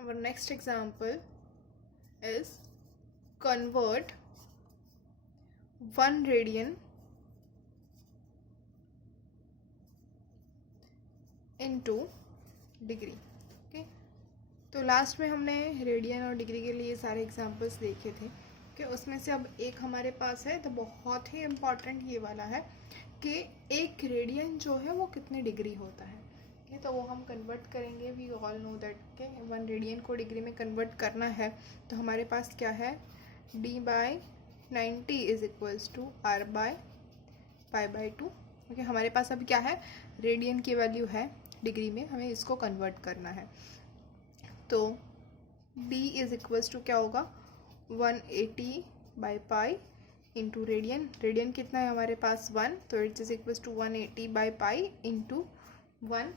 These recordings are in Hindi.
Our next example is convert 1 radian into degree. Okay, तो लास्ट में हमने रेडियन और डिग्री के लिए सारे एग्जांपल्स देखे थे कि उसमें से अब एक हमारे पास है, तो बहुत ही इम्पॉर्टेंट ये वाला है कि एक रेडियन जो है वो कितने डिग्री होता है। तो वो हम कन्वर्ट करेंगे। वी ऑल नो दैट के 1 रेडियन को डिग्री में कन्वर्ट करना है, तो हमारे पास क्या है, d/90 is equals to r/π/2। Okay, हमारे पास अभी क्या है, रेडियन की वैल्यू है, डिग्री में हमें इसको कन्वर्ट करना है। तो d इज इक्वल्स टू क्या होगा, 180/π इंटू रेडियन। रेडियन कितना है हमारे पास 1, तो it is equals to 180/π into 1।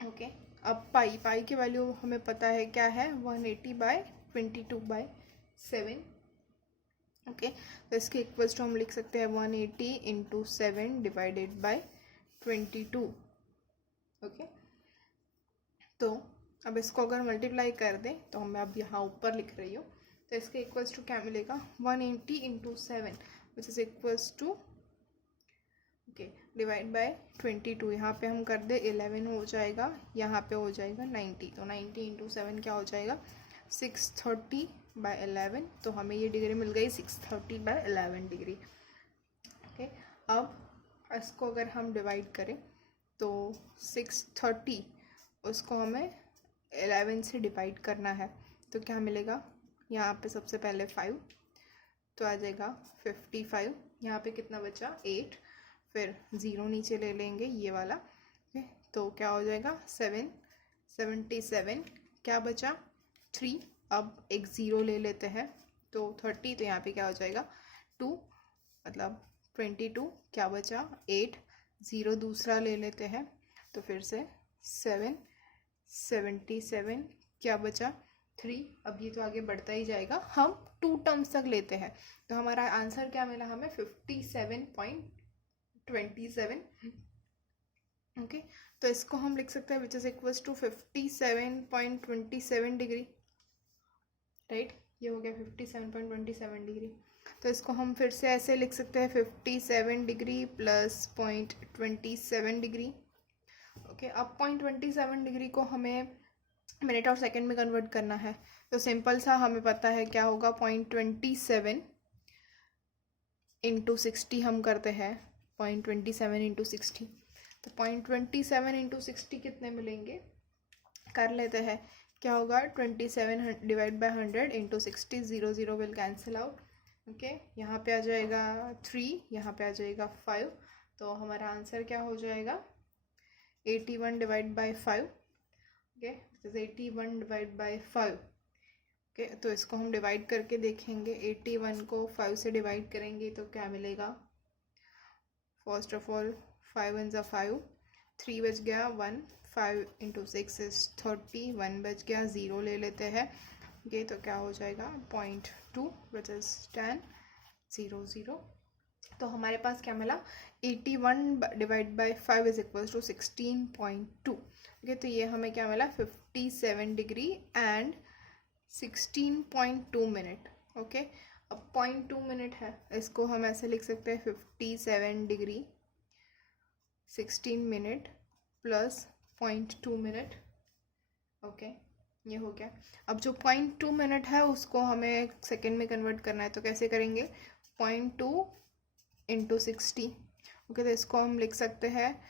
Okay, अब पाई की वैल्यू हमें पता है क्या है, 180/22/7। ओके, तो इसके इक्वल्स टू हम लिख सकते हैं 180 इंटू 7 डिवाइडेड बाय 22। ओके, तो अब इसको अगर मल्टीप्लाई कर दें तो मैं अब यहाँ ऊपर लिख रही हूँ, तो इसके इक्वल्स टू क्या मिलेगा, 180 into 7 which is equals to okay divide by 22। यहाँ पे हम कर दे 11 हो जाएगा, यहाँ पे हो जाएगा 90, तो 90 इंटू 7 क्या हो जाएगा, 630/11। तो हमें ये डिग्री मिल गई 630/11 डिग्री। ओके, अब इसको अगर हम डिवाइड करें तो 630 उसको हमें 11 से डिवाइड करना है, तो क्या मिलेगा, यहाँ पे सबसे पहले 5 तो आ जाएगा 55। यहाँ पे कितना बचा 8, फिर 0 नीचे ले लेंगे ये वाला। ओके, तो क्या हो जाएगा 777, क्या बचा 3, अब एक 0 ले लेते हैं तो 30, तो यहाँ पे क्या हो जाएगा 2, मतलब 22, क्या बचा 8, 0 दूसरा ले लेते हैं तो फिर से 777, क्या बचा 3। अब ये तो आगे बढ़ता ही जाएगा, हम 2 टर्म्स तक लेते हैं, तो हमारा आंसर क्या मिला हमें 57.27। ओके, तो इसको हम लिख सकते हैं which is equals to 57.27 degree, right. ये हो गया 57.27 डिग्री। तो इसको हम फिर से ऐसे लिख सकते हैं 57 डिग्री प्लस 0.27 डिग्री। ओके, अब 0.27 डिग्री को हमें मिनट और सेकंड में कन्वर्ट करना है, तो सिंपल सा हमें पता है क्या होगा, 0.27 इंटू 60 हम करते हैं, 0.27 इंटू 60, तो 0.27 इंटू 60 कितने मिलेंगे, कर लेते हैं, क्या होगा 27 divide by 100 into 60, 0 0 will cancel out. Okay, यहाँ पे आ जाएगा 3, यहाँ पे आ जाएगा 5, तो हमारा आंसर क्या हो जाएगा 81 divide by 5। Okay, 81 divide by 5। Okay, तो इसको हम डिवाइड करके देखेंगे, 81 को 5 से डिवाइड करेंगे तो क्या मिलेगा, फर्स्ट ऑफ ऑल 5 1 ज़ा 5, 3 बच गया 1, 5 इंटू 6 इज 30, 1 बच गया, 0 ले लेते हैं। ओके, तो क्या हो जाएगा 0.2 विच इज 10 0 0। तो हमारे पास क्या मिला, 81 divide by 5 is equals to 16.2। Okay, तो ये हमें क्या मिला 57 डिग्री एंड 16.2 मिनट। ओके, अब 0.2 मिनट है, इसको हम ऐसे लिख सकते हैं 57 degree 16 minute plus 0.2 minute. Okay, ये हो गया। अब जो 0.2 मिनट है उसको हमें सेकेंड में कन्वर्ट करना है, तो कैसे करेंगे, 0.2 इंटू 60। ओके, तो इसको हम लिख सकते हैं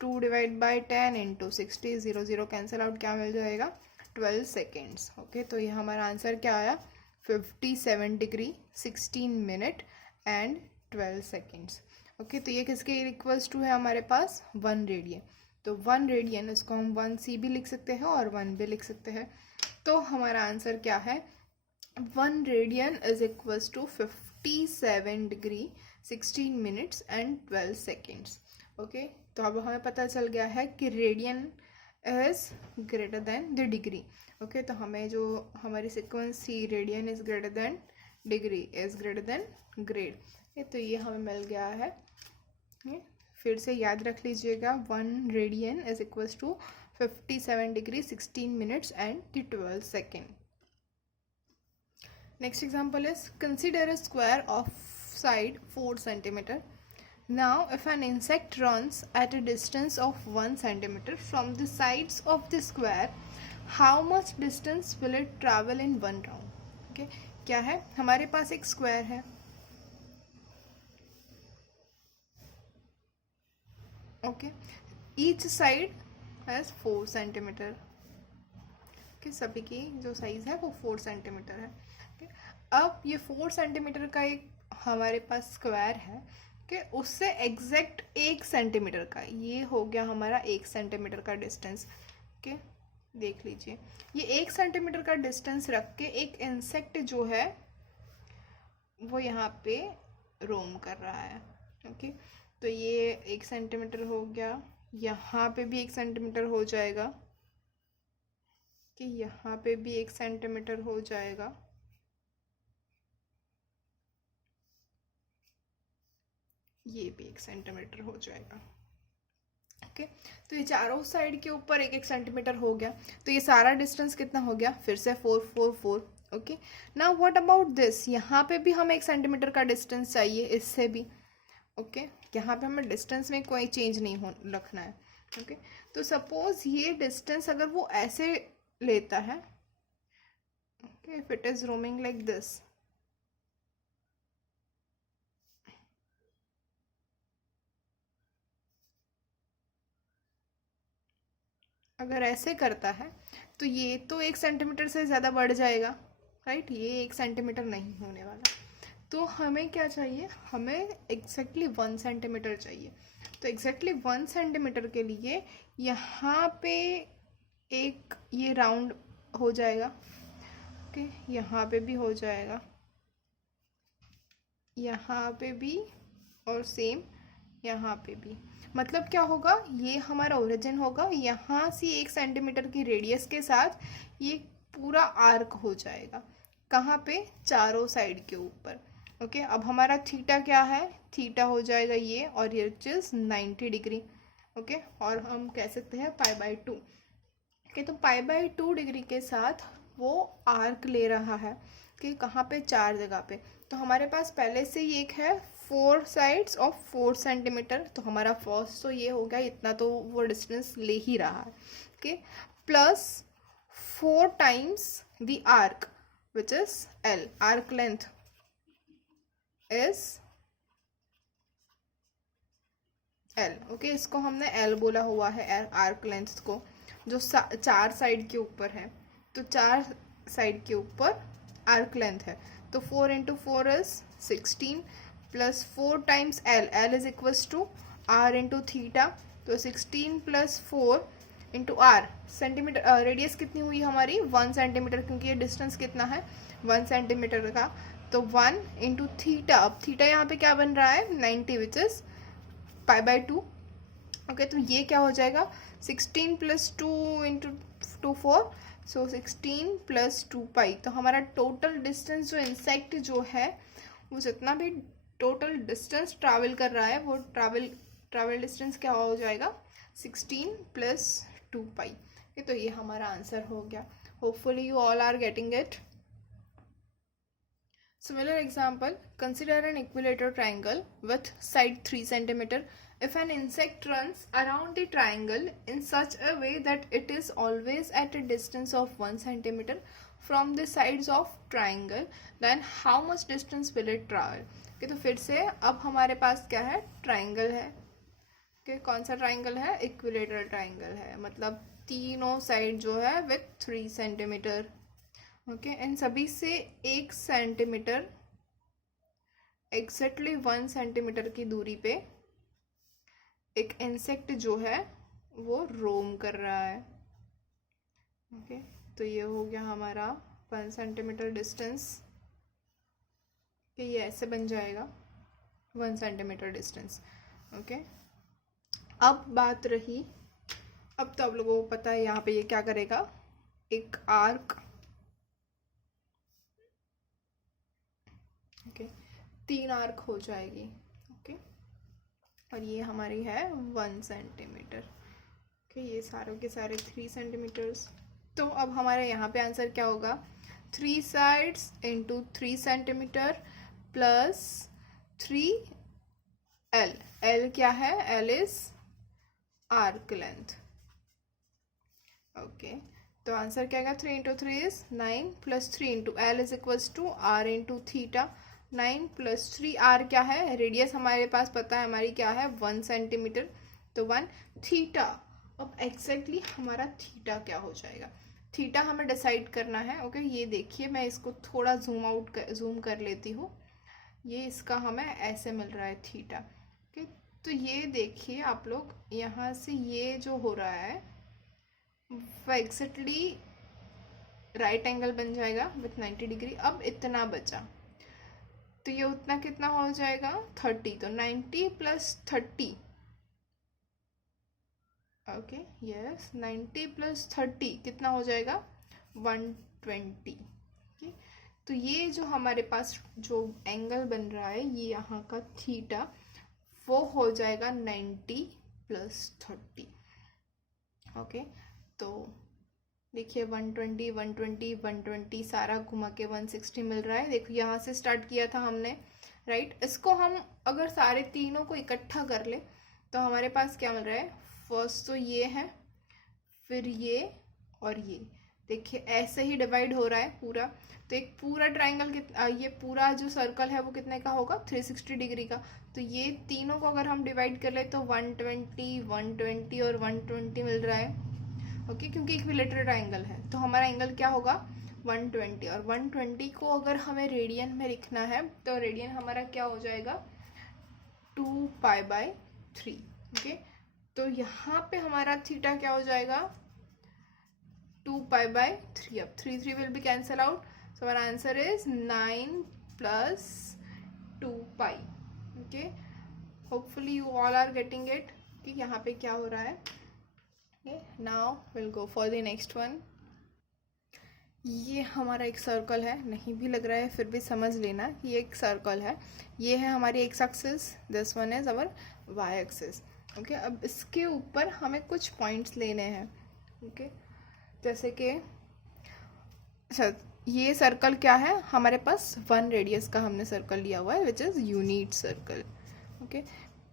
2 divide by 10 into 60, 0 0 cancel out, क्या मिल जाएगा 12 सेकेंड्स। ओके, तो ये हमारा आंसर क्या आया 57 degree 16 minute and 12 seconds. Okay, तो ये किसके इक्वल्स टू है हमारे पास 1 रेडियन, तो 1 रेडियन इसको हम 1c भी लिख सकते हैं और 1 भी लिख सकते हैं। तो हमारा आंसर क्या है, 1 radian is equals to 57 degree 16 minutes and 12 seconds. Okay, तो अब हमें पता चल गया है कि radian is greater than the degree. Okay, तो हमें जो हमारी सीक्वेंस थी, radian is greater than degree is greater than grade, तो ये हमें मिल गया है। फिर से याद रख लीजिएगा, 1 radian is equals to 57 degree 16 minutes and the 12 second. Next example is consider a square of side 4 centimeter. Now if an insect runs at a distance of 1 centimeter from the sides of the square, how much distance will it travel in one round? Okay, क्या है, हमारे पास एक स्क्वायर है. Okay, each side has 4 centimetre. Okay, सभी की जो साइज है वो 4 सेंटीमीटर है. okay? अब ये 4 सेंटीमीटर का एक हमारे पास स्क्वायर है. ओके, उससे एग्जैक्ट 1 सेंटीमीटर का, ये हो गया हमारा 1 सेंटीमीटर का डिस्टेंस. ओके, देख लीजिए, ये 1 सेंटीमीटर का डिस्टेंस रख के एक इंसेक्ट जो है वो यहाँ पे रोम कर रहा है. ओके, तो ये 1 सेंटीमीटर हो गया, यहाँ पे भी 1 सेंटीमीटर हो जाएगा, कि यहाँ पे भी 1 सेंटीमीटर हो जाएगा, ये भी 1 सेंटीमीटर हो जाएगा. ओके, तो ये चारों साइड के ऊपर 1-1 सेंटीमीटर हो गया. तो ये सारा डिस्टेंस कितना हो गया, फिर से 4-4-4. Okay, now what about this, यहाँ पे भी हमें 1 सेंटीमीटर का डिस्टेंस चाहिए, इससे भी. ओके, यहाँ पे हमें डिस्टेंस में कोई चेंज नहीं हो रखना है. ओके, तो सपोज ये डिस्टेंस अगर वो ऐसे लेता है, okay, if it is roaming like this, अगर ऐसे करता है तो ये तो 1 सेंटीमीटर से ज़्यादा बढ़ जाएगा, राइट. ये 1 सेंटीमीटर नहीं होने वाला. तो हमें क्या चाहिए, हमें एग्जैक्टली 1 सेंटीमीटर चाहिए. तो एग्जैक्टली 1 सेंटीमीटर के लिए यहाँ पे एक ये राउंड हो जाएगा. ओके, यहाँ पे भी हो जाएगा, यहाँ पे भी, और सेम यहाँ पे भी. मतलब क्या होगा, ये हमारा ओरिजिन होगा, यहाँ से 1 सेंटीमीटर की रेडियस के साथ ये पूरा आर्क हो जाएगा. कहाँ पे, चारों साइड के ऊपर. ओके, अब हमारा थीटा क्या है, थीटा हो जाएगा ये, और ये चीज 90 डिग्री. ओके, और हम कह सकते हैं π/2. ओके, तो π/2 डिग्री के साथ वो आर्क ले रहा है कि कहाँ पे, 4 जगह पे. तो हमारे पास पहले से ही एक है 4 साइड्स ऑफ 4 सेंटीमीटर. तो हमारा फर्स्ट तो ये हो गया, इतना तो वो डिस्टेंस ले ही रहा है. Okay, plus 4 times the arc which is L. Arc length is L. Okay, इसको हमने L बोला हुआ है, आर्क लेंथ को, जो 4 साइड के ऊपर है. तो 4 साइड के ऊपर आर्क लेंथ है. तो 4 × 4 इज 16 plus 4 times L. L is equals to R × theta. तो 16 प्लस 4 × R. सेंटीमीटर, रेडियस कितनी हुई हमारी, 1 सेंटीमीटर, क्योंकि ये डिस्टेंस कितना है, 1 सेंटीमीटर का. तो 1 × थीटा. अब थीटा यहाँ पे क्या बन रहा है, 90, विच इज π/2. ओके, तो ये क्या हो जाएगा, 16 प्लस 2 × 2 4, सो 16 प्लस 2 पाई. तो हमारा टोटल डिस्टेंस जो इंसेक्ट जो है वो जितना भी टोटल डिस्टेंस ट्रैवल कर रहा है, वो ट्रैवल डिस्टेंस क्या हो जाएगा, 16 प्लस 2 पाई. तो ये हमारा आंसर हो गया. Hopefully you all are getting it. Similar example, consider an equilateral triangle with side 3 centimeter. If an insect runs around the triangle in such a way that it is always at a distance of 1 centimeter from the sides of triangle, then how much distance will it travel? Okay, तो फिर से अब हमारे पास क्या है, ट्राइंगल है. okay, कौन सा ट्राइंगल है, इक्विलेटरल ट्राइंगल है, मतलब तीनों साइड जो है विथ 3 सेंटीमीटर. ओके, इन सभी से 1 सेंटीमीटर, एग्जैक्टली 1 सेंटीमीटर की दूरी पे एक इंसेक्ट जो है वो रोम कर रहा है. ओके, तो ये हो गया हमारा 1 सेंटीमीटर डिस्टेंस. ये ऐसे बन जाएगा 1 सेंटीमीटर डिस्टेंस. ओके, अब बात रही, अब तो आप लोगों को पता है यहाँ पे ये क्या करेगा, एक आर्क. ओके, 3 आर्क हो जाएगी. ओके, और ये हमारी है 1 सेंटीमीटर. ओके, ये सारों के सारे 3 सेंटीमीटर्स। तो अब हमारे यहाँ पे आंसर क्या होगा, 3 sides into 3 centimetre plus 3 L। L क्या है, L is arc length. Okay, तो आंसर क्या आएगा, 3 into 3 is 9 plus 3 into L is equals to R into theta. 9 plus 3 R क्या है, रेडियस हमारे पास पता है हमारी क्या है, 1 सेंटीमीटर, तो 1 थीटा। अब एग्जैक्टली हमारा थीटा क्या हो जाएगा, थीटा हमें डिसाइड करना है। ओके, ये देखिए मैं इसको थोड़ा जूम कर लेती हूँ। ये इसका हमें ऐसे मिल रहा है थीटा। ओके, तो ये देखिए आप लोग, यहाँ से ये जो हो रहा है वो एग्जैक्टली राइट एंगल बन जाएगा विथ 90 डिग्री। अब इतना बचा, तो ये उतना कितना हो जाएगा, 30। तो 90 प्लस 30, ओके यस, 90 प्लस 30 कितना हो जाएगा, 120। ओके, तो ये जो हमारे पास जो एंगल बन रहा है ये यहाँ का थीटा, वो हो जाएगा 90 प्लस 30। ओके, तो देखिए 120 120 120 सारा घुमा के 160 मिल रहा है। देखो यहाँ से स्टार्ट किया था हमने, राइट। इसको हम अगर सारे तीनों को इकट्ठा कर ले तो हमारे पास क्या मिल रहा है, फर्स्ट तो ये है, फिर ये और देखिए ऐसे ही डिवाइड हो रहा है पूरा। तो एक पूरा ट्राइंगल ये पूरा जो सर्कल है वो कितने का होगा, 360 डिग्री का। तो ये तीनों को अगर हम डिवाइड कर ले तो 120 120 और 120 मिल रहा है। ओके, क्योंकि इक्विलेटरल ट्राइंगल है तो हमारा एंगल क्या होगा, 120। और 120 को अगर हमें रेडियन में लिखना है तो रेडियन हमारा क्या हो जाएगा, 2π/3। ओके, तो यहाँ पे हमारा थीटा क्या हो जाएगा, 2π/3। अब 3 will be cancel out, so हमारा answer is 9 plus 2π। Okay, hopefully you all are getting it कि यहाँ पे क्या हो रहा है। Now will go for the next one. ये हमारा एक सर्कल है, नहीं भी लग रहा है फिर भी समझ लेना ये एक सर्कल है। ये है हमारी X axis, this one is our Y axis. Okay, अब इसके ऊपर हमें कुछ पॉइंट्स लेने हैं। ओके, जैसे कि अच्छा, ये सर्कल क्या है, हमारे पास 1 रेडियस का हमने सर्कल लिया हुआ है which is unit circle. Okay,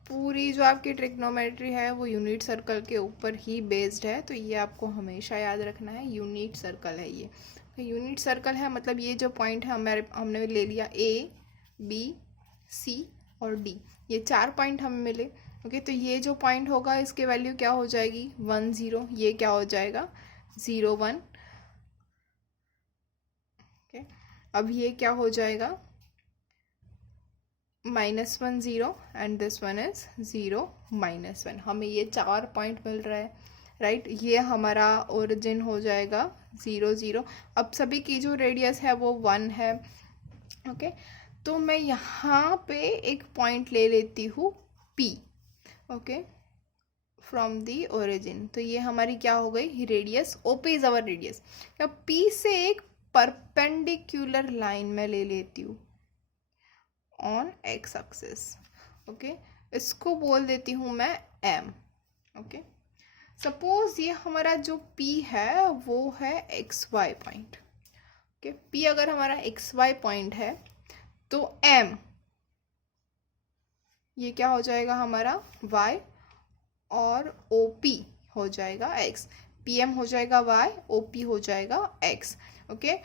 पूरी जो आपकी ट्रिग्नोमेट्री है वो यूनिट सर्कल के ऊपर ही बेस्ड है, तो ये आपको हमेशा याद रखना है, यूनिट सर्कल है ये। तो यूनिट सर्कल है मतलब ये जो पॉइंट है हमने ले लिया A, B, C और D, ये 4 पॉइंट हमें मिले। ओके, तो ये जो पॉइंट होगा इसके वैल्यू क्या हो जाएगी, 1 0, ये क्या हो जाएगा 0 1। ओके, अब ये क्या हो जाएगा -1 0 एंड दिस वन इज 0 -1। हमें ये 4 पॉइंट मिल रहा है, राइट। ये हमारा ओरिजिन हो जाएगा 0 0। अब सभी की जो रेडियस है वो 1 है। ओके, तो मैं यहाँ पे एक पॉइंट ले लेती हूँ P। Okay, from the origin, तो ये हमारी क्या हो गई, radius. OP is our radius. अब P से एक परपेंडिकुलर लाइन में ले लेती हूँ ऑन एक्स एक्सिस। ओके, इसको बोल देती हूँ मैं M। ओके, सपोज ये हमारा जो P है वो है XY पॉइंट। ओके, P अगर हमारा XY पॉइंट है तो M ये क्या हो जाएगा हमारा Y और OP हो जाएगा X। PM हो जाएगा Y, OP हो जाएगा X। ओके,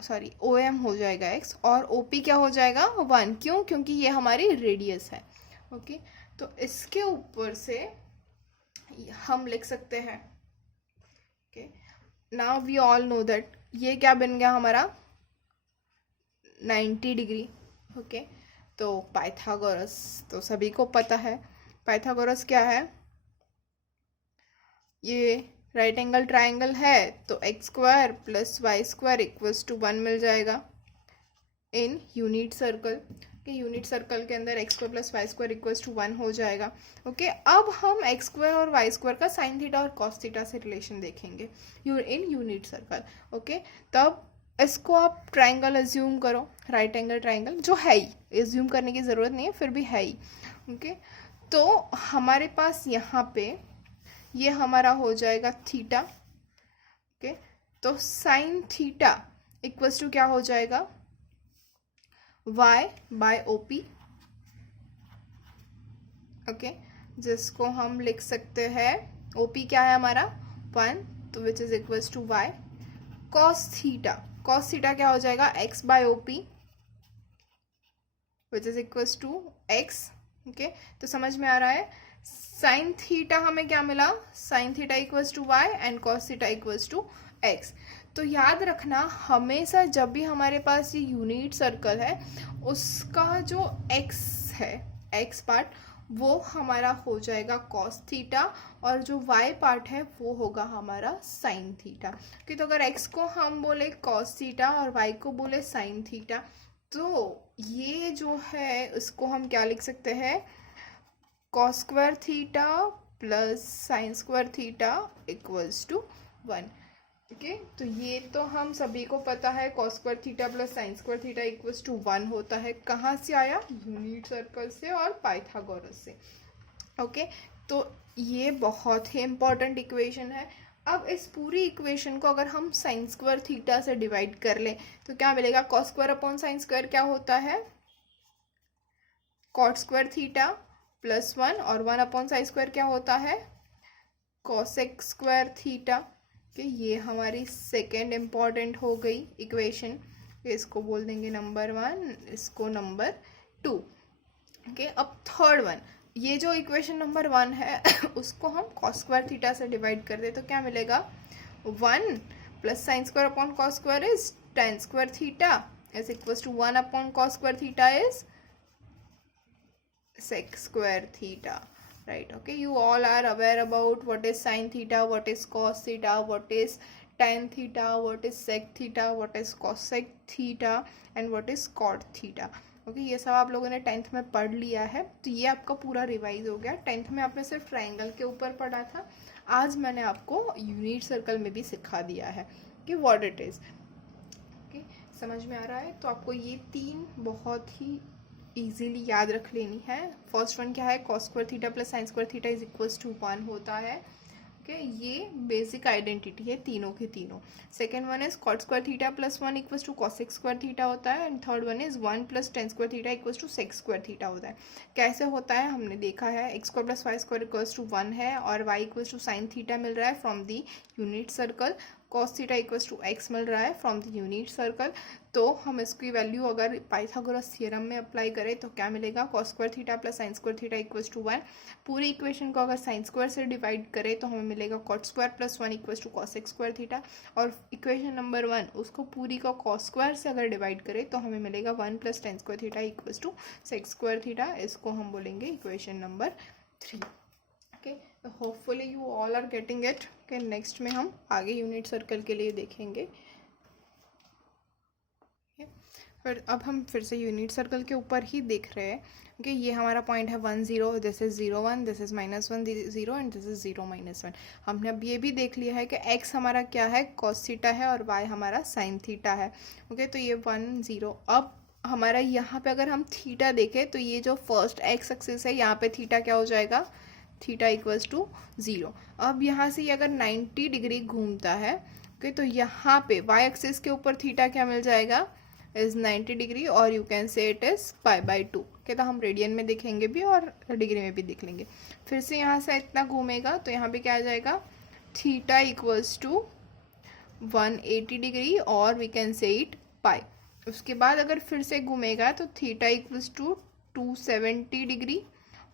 सॉरी OM हो जाएगा X और OP क्या हो जाएगा 1। क्यों, क्योंकि ये हमारी रेडियस है। ओके, तो इसके ऊपर से हम लिख सकते हैं, okay, now we all know that ये क्या बन गया हमारा 90 डिग्री। ओके, तो पाइथागोरस तो सभी को पता है, पाइथागोरस क्या है, ये राइट एंगल ट्राइंगल है तो x² + y² = 1 मिल जाएगा in unit circle. Unit circle के अंदर x² + y² = 1 हो जाएगा। ओके, अब हम x² और y² का साइन थीटा और कॉस थीटा से रिलेशन देखेंगे इन यूनिट सर्कल। ओके, तब इसको आप ट्राइंगल एज्यूम करो, राइट एंगल ट्राइंगल, जो है ही, एज्यूम करने की ज़रूरत नहीं है फिर भी है ही। ओके, तो हमारे पास यहाँ पे ये हमारा हो जाएगा थीटा। ओके, तो साइन थीटा इक्वल्स टू क्या हो जाएगा, y बाय OP। ओके, जिसको हम लिख सकते हैं, OP क्या है हमारा 1, तो which is equals to y cos theta. Cos theta क्या हो जाएगा, x by OP which is equals to x। Okay, तो समझ में आ रहा है। साइन थीटा हमें क्या मिला, sine theta equals to y and cos theta equals to x। तो याद रखना हमेशा जब भी हमारे पास ये यूनिट सर्कल है उसका जो x है, x पार्ट, वो हमारा हो जाएगा कॉस थीटा और जो y पार्ट है वो होगा हमारा साइन थीटा। कि तो अगर x को हम बोले कॉस थीटा और y को बोले साइन थीटा, तो ये जो है उसको हम क्या लिख सकते हैं, cos square theta plus sine square theta equals to 1। Okay, तो ये तो हम सभी को पता है, cos square theta plus sine square theta equals to 1 होता है। कहाँ से आया, यूनिट सर्कल से और पाइथागोरस से। ओके, तो ये बहुत ही इंपॉर्टेंट इक्वेशन है। अब इस पूरी इक्वेशन को अगर हम साइन स्क्वायर थीटा से डिवाइड कर ले तो क्या मिलेगा, cos square upon sine square क्या होता है, कॉट स्क्वायर थीटा प्लस 1, और 1 अपॉन साइन स्क्वायर क्या होता है, कॉसेक स्क्वायर थीटा। कि ये हमारी सेकेंड इम्पॉर्टेंट हो गई इक्वेशन। इसको बोल देंगे नंबर 1, इसको नंबर 2। ओके, अब थर्ड वन, ये जो इक्वेशन नंबर 1 है उसको हम कॉस स्क्वायर थीटा से डिवाइड कर दे तो क्या मिलेगा, 1 plus sine square upon cos square is tan square theta is equals to 1 upon cos square theta is sec square theta, right? Okay, you all are aware about what is sin theta, what is cos theta, what is tan theta, what is sec theta, what is cosec theta and what is cot theta. Okay, ये सब आप लोगों ने 10th में पढ़ लिया है, तो ये आपका पूरा रिवाइज हो गया। 10th में आपने सिर्फ ट्राइंगल के ऊपर पढ़ा था, आज मैंने आपको यूनिट सर्कल में भी सिखा दिया है कि व्हाट इट इज़। ओके, समझ में आ रहा है। तो आपको ये 3 बहुत ही इजीली याद रख लेनी है। फर्स्ट वन क्या है, cos square theta plus sine square theta is equals to 1 होता है। ओके, ये बेसिक आइडेंटिटी है तीनों के तीनों। Second one is cot square theta plus 1 equals to cosec square theta होता है। And third one is 1 plus tan square theta equals to sec square theta होता है। कैसे होता है हमने देखा है, x square plus y square equals to 1 है और y equals to sine theta मिल रहा है from the unit circle, cos theta equals to x मिल रहा है फ्रॉम द यूनिट सर्कल। तो हम इसकी वैल्यू अगर पाइथागोरस थ्योरम में अप्लाई करें तो क्या मिलेगा, cos square theta plus sine square theta equals to 1। पूरी इक्वेशन को अगर साइन स्क्वायर से डिवाइड करें तो हमें मिलेगा cot square plus 1 equals to cosec square theta. और इक्वेशन नंबर 1 उसको पूरी का कॉस स्क्वायर से अगर डिवाइड करें तो हमें मिलेगा 1 plus tan square theta equals to sec square theta. इसको हम बोलेंगे equation number 3। Okay, hopefully you all are getting it. Okay, next में हम आगे यूनिट सर्कल के लिए देखेंगे। फिर अब हम फिर से यूनिट सर्कल के ऊपर ही देख रहे हैं। ओके, ये हमारा पॉइंट है 1 0, this is 0 1, this is -1 0 and this is 0 -1। हमने अब ये भी देख लिया है कि x हमारा क्या है, कॉस थीटा है और y हमारा साइन थीटा है। ओके, तो ये 1 0। अब हमारा यहाँ पे अगर हम थीटा देखें तो ये जो फर्स्ट x एक्सिस है यहाँ पे थीटा क्या हो जाएगा, थीटा इक्वल्स टू 0। अब यहाँ से ये अगर 90 डिग्री घूमता है, ओके, तो यहाँ पे y एक्सिस के ऊपर थीटा क्या मिल जाएगा, इज 90 डिग्री और you can say it is π/2। Okay, तो हम रेडियन में दिखेंगे भी और डिग्री में भी देख लेंगे। फिर से यहाँ से इतना घूमेगा तो यहाँ पे क्या आ जाएगा, थीटा इक्वल्स टू 180 डिग्री और वी कैन से इट π। उसके बाद अगर फिर से घूमेगा तो थीटा इक्वल्स टू 270 डिग्री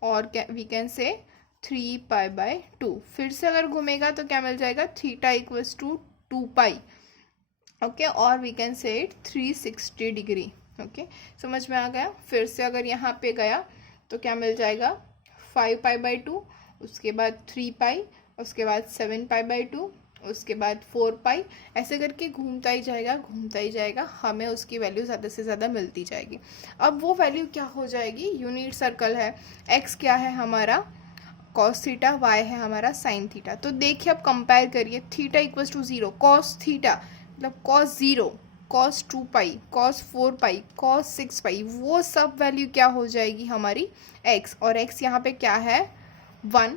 और वी कैन से 3π/2। फिर से अगर घूमेगा तो क्या मिल जाएगा, थीटा इक्वल्स टू 2π। ओके, और we can say it 360 degree. Okay, समझ में आ गया। फिर से अगर यहाँ पे गया तो क्या मिल जाएगा, 5π/2, उसके बाद 3π, उसके बाद 7π/2, उसके बाद 4π। ऐसे करके घूमता ही जाएगा घूमता ही जाएगा, हमें उसकी वैल्यू ज़्यादा से ज़्यादा मिलती जाएगी। अब वो वैल्यू क्या हो जाएगी, यूनिट सर्कल है, एक्स क्या है हमारा कॉस थीटा, वाई है हमारा साइन थीटा। तो देखिए अब कंपेयर करिए, theta equals to 0, cos theta मतलब कॉस 0, कॉस 2π, कॉस 4π, कॉस 6π, वो सब वैल्यू क्या हो जाएगी हमारी x, और x यहाँ पे क्या है 1।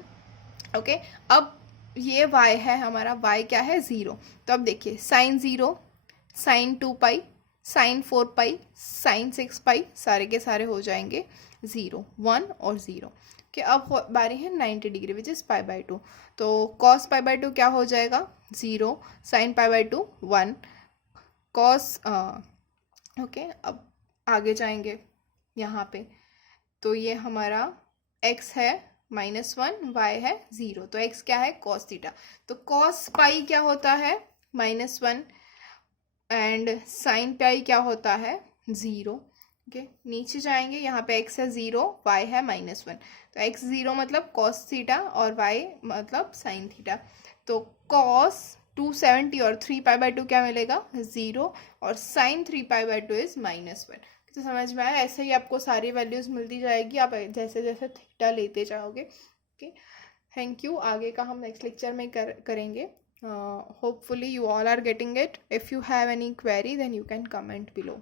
ओके, अब ये y है हमारा, y क्या है 0। तो अब देखिए साइन 0, साइन 2 पाई, साइन 4 पाई, साइन 6 पाई, सारे के सारे हो जाएंगे 0, 1 और 0। कि अब बारी है 90 degree which is pi by 2। तो कॉस पाई बाई 2 क्या हो जाएगा 0, sine pi by 2 1, cos okay. अब आगे जाएंगे यहाँ पे, तो ये हमारा x है -1, y है 0, तो x क्या है कॉस थीटा। तो कॉस पाई क्या होता है -1 एंड साइन पाई क्या होता है 0। ओके नीचे जाएंगे, यहाँ पे x है 0, y है -1, तो x 0 मतलब कॉस थीटा और y मतलब साइन थीटा। तो कॉस 270 और 3 पाई बाई 2 क्या मिलेगा 0, और साइन 3 पाई बाई 2 इज -1। तो समझ में आया, ऐसे ही आपको सारी वैल्यूज़ मिलती जाएगी, आप जैसे जैसे थीटा लेते जाओगे। Okay thank you. आगे का हम नेक्स्ट लेक्चर में करेंगे। Hopefully you all are getting it. If you have any query then you can comment below.